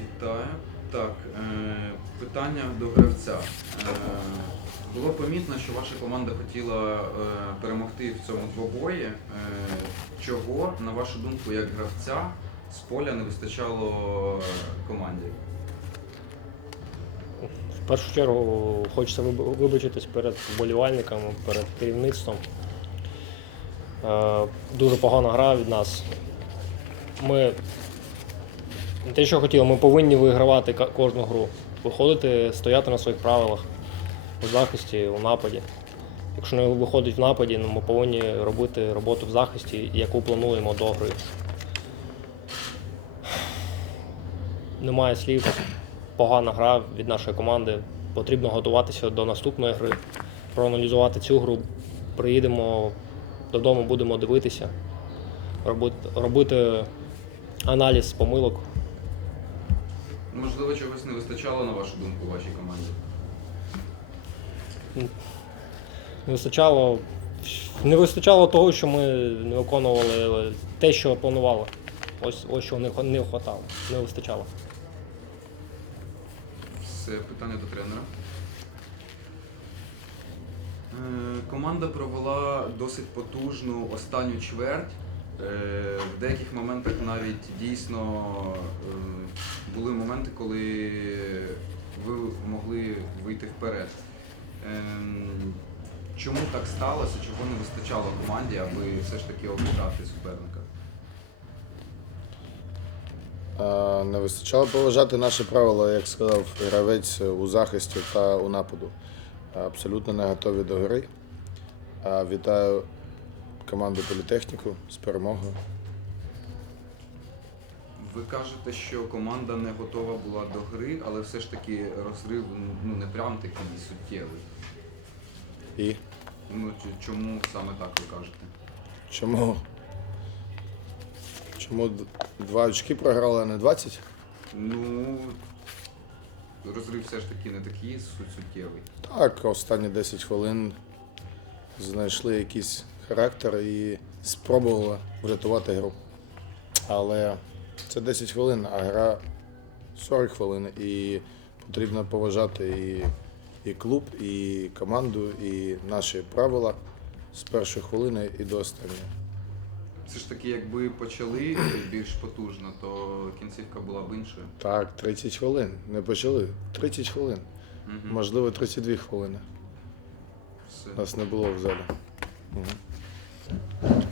Вітаю. Так, е, питання до гравця. Е, було помітно, що ваша команда хотіла е, перемогти в цьому двобої. Чого, на вашу думку, як гравця, з поля не вистачало команді? В першу чергу хочеться вибачитись перед вболівальниками, перед керівництвом. Дуже погана гра від нас. Ми те, що хотіли, ми повинні вигравати кожну гру. Виходити, стояти на своїх правилах у захисті, у нападі. Якщо не виходить в нападі, ну, ми повинні робити роботу в захисті, яку плануємо до гри. Немає слів. Погана гра від нашої команди. Потрібно готуватися до наступної гри, проаналізувати цю гру. Приїдемо додому, будемо дивитися, робити аналіз помилок. Можливо, чогось не вистачало, на вашу думку, у вашій команді? Не вистачало, не вистачало того, що ми не виконували те, що планували. Ось, ось що не, не вистачало, не вистачало. Все, питання до тренера. Е, Команда провела досить потужну останню чверть. Е, В деяких моментах навіть дійсно е, були моменти, коли ви могли вийти вперед. Ем, Чому так сталося? Чого не вистачало команді, аби все ж таки обіграти суперника? Е, Не вистачало поважати наші правила, як сказав гравець у захисті та у нападу. Абсолютно не готові до гри. Е, Вітаю команду політехніку з перемогою. Ви кажете, що команда не готова була до гри, але все ж таки розрив ну, не прям такий суттєвий. І Ну ч- чому саме так ви кажете? чому? Чому д- два очки програли, а не 20? Ну розрив все ж таки не такий су- суттєвий. Так, останні 10 хвилин знайшли якийсь характер і спробували врятувати гру. Але це 10 хвилин, а гра 40 хвилин, і потрібно поважати і, і клуб, і команду, і наші правила з першої хвилини і до останньої. Все ж таки, якби почали більш потужно, то кінцівка була б іншою. Так, 30 хвилин. Не почали. 30 хвилин. Мгм. Можливо, 32 хвилини. Все. Нас не було в залі. Мгм.